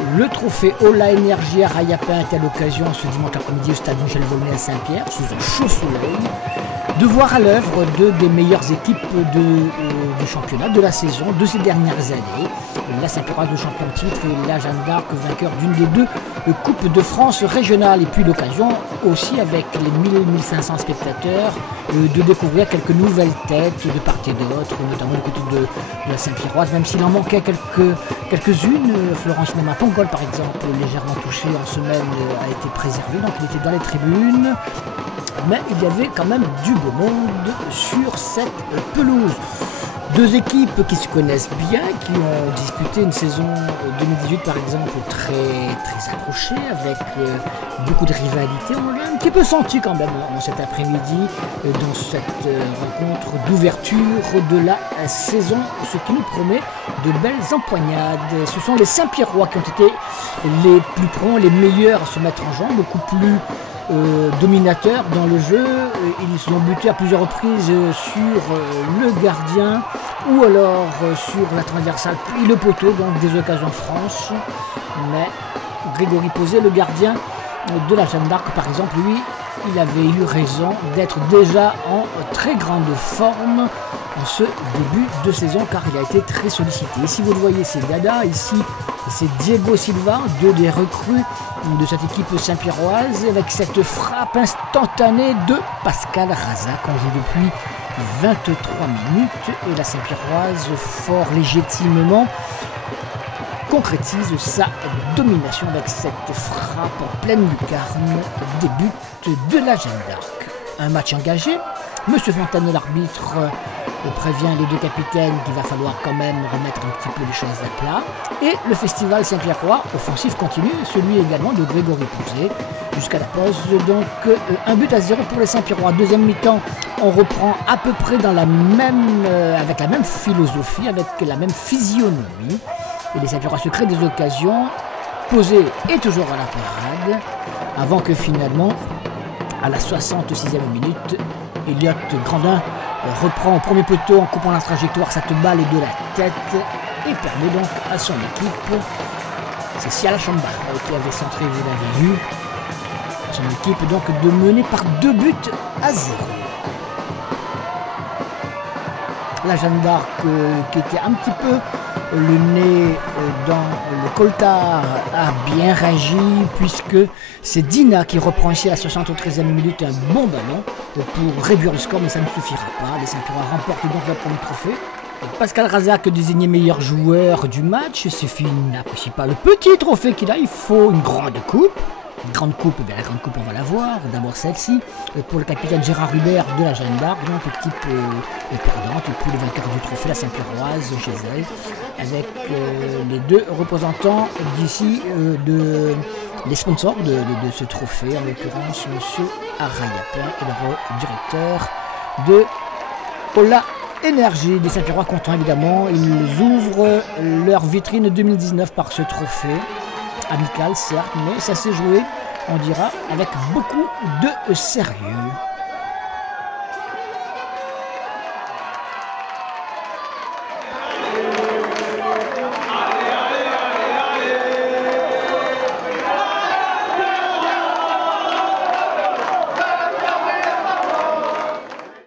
Le trophée Ola Énergie à Rayapin est à l'occasion ce dimanche après-midi au stade Michel Volney à Saint-Pierre, sous un chaud soleil, de voir à l'œuvre deux des meilleures équipes du championnat de la saison de ces dernières années. La Saint-Pierroise, le champion de titre, et la Jeanne d'Arc, vainqueur d'une des deux Coupes de France régionales. Et puis l'occasion aussi, avec les 1000-1500 spectateurs, de découvrir quelques nouvelles têtes de part et d'autre, notamment du côté de la Saint-Pierroise, même s'il en manquait quelques-unes. Florence Néma-Pongol, par exemple, légèrement touché en semaine, a été préservé, donc il était dans les tribunes. Mais il y avait quand même du beau monde sur cette pelouse. Deux équipes qui se connaissent bien, qui ont disputé une saison 2018 par exemple très accrochée, avec beaucoup de rivalité. On l'a un petit peu senti quand même cet après-midi dans cette rencontre d'ouverture de la saison, ce qui nous promet de belles empoignades. Ce sont les Saint-Pierrois qui ont été les plus prompts, les meilleurs à se mettre en jambe, beaucoup plus dominateurs dans le jeu. Ils ont buté à plusieurs reprises sur le gardien ou alors sur la transversale puis le poteau, donc des occasions franches. Mais Grégory Posé, le gardien de la Jeanne d'Arc par exemple, lui, il avait eu raison d'être déjà en très grande forme en ce début de saison, car il a été très sollicité. Ici vous le voyez, c'est Dada, ici c'est Diego Silva, deux des recrues de cette équipe saint-pierroise, avec cette frappe instantanée de Pascal Razac. On joue depuis 23 minutes et la Saint-Pierroise, fort légitimement, concrétise sa domination avec cette frappe en pleine lucarne des buts de la Jeanne d'Arc. Un match engagé. Monsieur Fontaine, l'arbitre, prévient les deux capitaines qu'il va falloir quand même remettre un petit peu les choses à plat. Et le festival Saint-Pierrois offensif continue, celui également de Grégory Posé, jusqu'à la pause. Donc 1-0 pour les Saint-Pierrois. Deuxième mi-temps, on reprend à peu près dans la même, avec la même philosophie, avec la même physionomie. Et les Saint-Pierrois se créent des occasions. Posé est toujours à la parade, avant que finalement, à la 66e minute, Elliot Grandin reprend au premier poteau en coupant la trajectoire cette balle de la tête et permet donc à son équipe, c'est Siala Chamba qui avait centré, vous l'avez vu, son équipe donc de mener par 2-0. La Jeanne d'Arc qui était un petit peu le nez dans le coltard a bien réagi, puisque c'est Dina qui reprend ici à la 73e minute un bon ballon pour réduire le score, mais ça ne suffira pas. Les Saint-Pierrois remportent donc leur premier trophée. Pascal Razac, désigné meilleur joueur du match, c'est fini, n'apprécie pas le petit trophée qu'il a, il faut une grande coupe. Une grande coupe, bien la grande coupe on va la voir, d'abord celle-ci, pour le capitaine Gérard Hubert de la Jeanne d'Arc, donc l'équipe perdante, et puis le vainqueur du trophée, la Saint-Pierroise, chez elle, avec les deux représentants d'ici, les sponsors de ce trophée, en l'occurrence M. Arayapin et le directeur de Ola Énergie. Les Saint-Pierrois contents évidemment, ils ouvrent leur vitrine 2019 par ce trophée. Amical certes, mais ça s'est joué, on dira, avec beaucoup de sérieux.